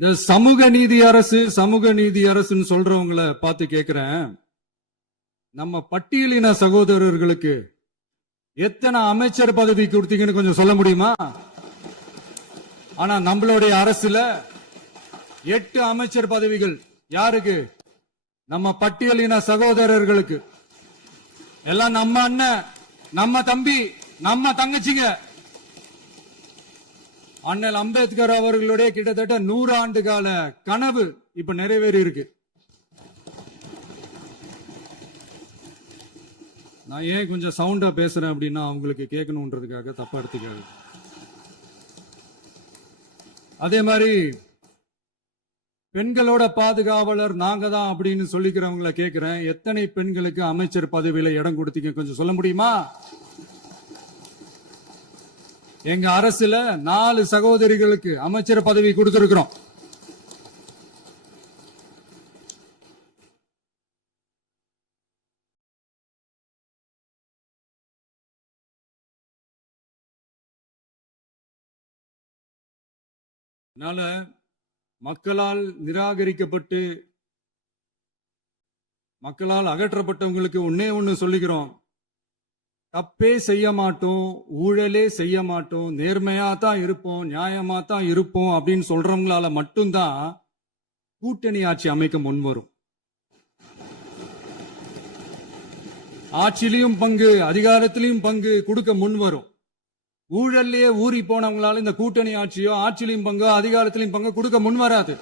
இந்த சமூக நீதி அரசுன்னு சொல்றவங்கள பார்த்து கேக்குறேன். நம்ம பட்டியலின சகோதரர்களுக்கு எத்தனை அமைச்சர் பதவி கொடுத்தீங்கன்னு கொஞ்சம் சொல்ல முடியுமா? ஆனா நம்மளுடைய அரசுல 8 அமைச்சர் பதவிகள் யாருக்கு? நம்ம பட்டியலின சகோதரர்களுக்கு. எல்லாம் நம்ம அண்ணன், நம்ம தம்பி, நம்ம தங்கச்சிங்க. அண்ணல் அம்பேத்கர் அவர்களுடைய கிட்டத்தட்ட 100 ஆண்டு கால கனவு இப்ப நிறைவேறி இருக்கு. நான் ஏன் கொஞ்சம் சவுண்டா பேசுறேன் அப்படின்னா அவங்களுக்கு கேட்கணும்ன்றதுக்காக, தப்பா எடுத்துக்காது. அதே மாதிரி பெண்களோட பாதுகாவலர் நாங்க தான் அப்படின்னு சொல்லிக்கிறவங்களை கேட்கிறேன். எத்தனை பெண்களுக்கு அமைச்சர் பதவியில இடம் கொடுத்தீங்க கொஞ்சம் சொல்ல முடியுமா? எங்க அரசுல 4 சகோதரிகளுக்கு அமைச்சர் பதவி கொடுத்திருக்கிறோம். அதனால மக்களால் நிராகரிக்கப்பட்டு மக்களால் அகற்றப்பட்டவங்களுக்கு ஒன்னே ஒன்னு சொல்லிக்கிறோம். தப்பே செய்ய மாட்டோம், ஊழலே செய்ய மாட்டோம், நேர்மையா தான் இருப்போம், நியாயமா தான் இருப்போம் அப்படின்னு சொல்றவங்களால மட்டும்தான் கூட்டணி ஆட்சி அமைக்க முன்வரும். ஆட்சியிலையும் பங்கு, அதிகாரத்திலையும் பங்கு கொடுக்க முன்வரும். ஊழல்லையே ஊறி போனவங்களால இந்த கூட்டணி ஆட்சியோ, ஆட்சியிலையும் பங்கு, அதிகாரத்திலையும் பங்கு கொடுக்க முன்வராது.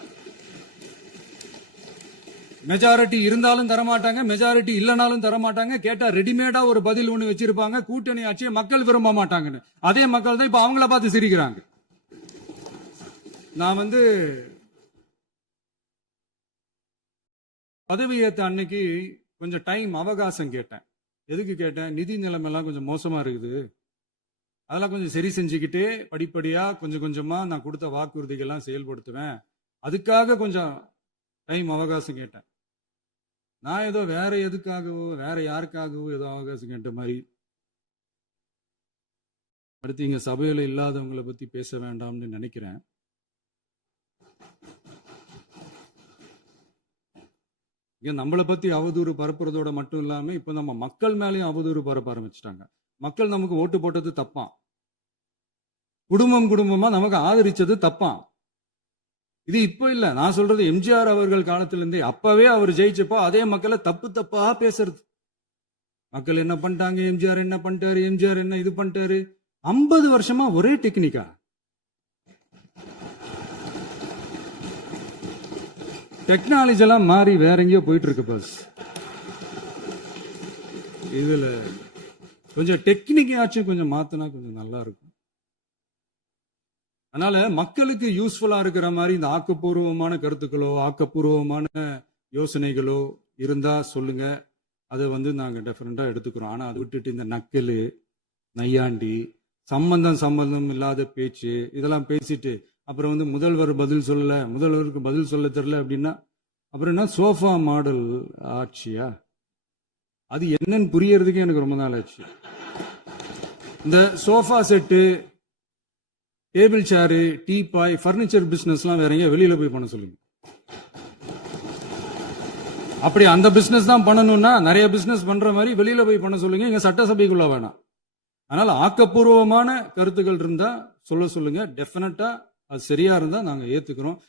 மெஜாரிட்டி இருந்தாலும் தரமாட்டாங்க, மெஜாரிட்டி இல்லைனாலும் தரமாட்டாங்க. கேட்டா ரெடிமேடா ஒரு பதில் ஒண்ணு வச்சிருப்பாங்க, கூட்டணி ஆட்சியை மக்கள் விரும்ப மாட்டாங்கன்னு. அதே மக்கள் தான் இப்ப அவங்கள பார்த்து சிரிக்கிறாங்க. நான் பதவி ஏத்த அன்னைக்கு கொஞ்சம் டைம் அவகாசம் கேட்டேன். எதுக்கு கேட்டேன்? நிதி நிலைமை எல்லாம் கொஞ்சம் மோசமா இருக்குது, அதெல்லாம் கொஞ்சம் சரி செஞ்சுக்கிட்டே படிப்படியா கொஞ்சம் கொஞ்சமா நான் கொடுத்த வாக்குறுதிகள்லாம் செயல்படுத்துவேன், அதுக்காக கொஞ்சம் டைம் அவகாசம் கேட்டேன். நான் ஏதோ வேற எதுக்காகவோ வேற யாருக்காகவோ ஏதோ அவகாசம் கேட்ட மாதிரி. அடுத்து இங்க சபையில இல்லாதவங்களை பத்தி பேச வேண்டாம்னு நினைக்கிறேன். இங்க நம்மளை பத்தி அவதூறு பரப்புறதோட மட்டும் இல்லாம இப்ப நம்ம மக்கள் மேலேயும் அவதூறு பரப்ப ஆரம்பிச்சிட்டாங்க. மக்கள் நமக்கு ஓட்டு போட்டது தப்பான், குடும்பம் குடும்பமா நமக்கு ஆதரிச்சது தப்பான். இது இப்ப இல்ல, நான் சொல்றது எம்ஜிஆர் அவர்கள் காலத்திலிருந்தே. அப்பவே அவர் ஜெயிச்சப்போ அதே மக்களை தப்பு தப்பா பேசுறது. மக்கள் என்ன பண்ணிட்டாங்க, எம்ஜிஆர் என்ன பண்ணிட்டாரு, எம்ஜிஆர் என்ன இது பண்ணிட்டாரு. 50 வருஷமா ஒரே டெக்னிக்கா. டெக்னாலஜி எல்லாம் மாறி வேற எங்கேயோ போயிட்டு இருக்கு. பஸ் இதுல கொஞ்சம் டெக்னிக்காச்சும் கொஞ்சம் மாத்தினா கொஞ்சம் நல்லா இருக்கும். அதனால மக்களுக்கு யூஸ்ஃபுல்லா இருக்கிற மாதிரி இந்த ஆக்கப்பூர்வமான கருத்துக்களோ ஆக்கப்பூர்வமான யோசனைகளோ இருந்தா சொல்லுங்க, அதை நாங்க டெஃபரெண்டா எடுத்துக்கிறோம். ஆனா அதை விட்டுட்டு இந்த நக்கலு, நையாண்டி, சம்பந்தம் இல்லாத பேச்சு இதெல்லாம் பேசிட்டு அப்புறம் முதல்வர் பதில் சொல்லல, முதல்வருக்கு பதில் சொல்ல தெரியல அப்படின்னா அப்புறம் என்ன சோஃபா மாடல் ஆட்சியா? அது என்னன்னு புரியறதுக்கு எனக்கு ரொம்ப நாள் ஆச்சு. இந்த sofa set, table chair, teapoy, furniture பிசினஸ்லாம் வேற எங்க வெளியில போய் பண்ண சொல்லுங்க. அப்படி அந்த பிசினஸ் தான் பண்ணணும்னா நிறைய பிசினஸ் பண்ற மாதிரி வெளியில போய் பண்ண சொல்லுங்க, இங்க சட்டசபைக்குள்ள வேணாம். அதனால ஆக்கப்பூர்வமான கருத்துக்கள் இருந்தா சொல்லுங்க, டெஃபினட்டா அது சரியா இருந்தா நாங்க ஏத்துக்கிறோம்.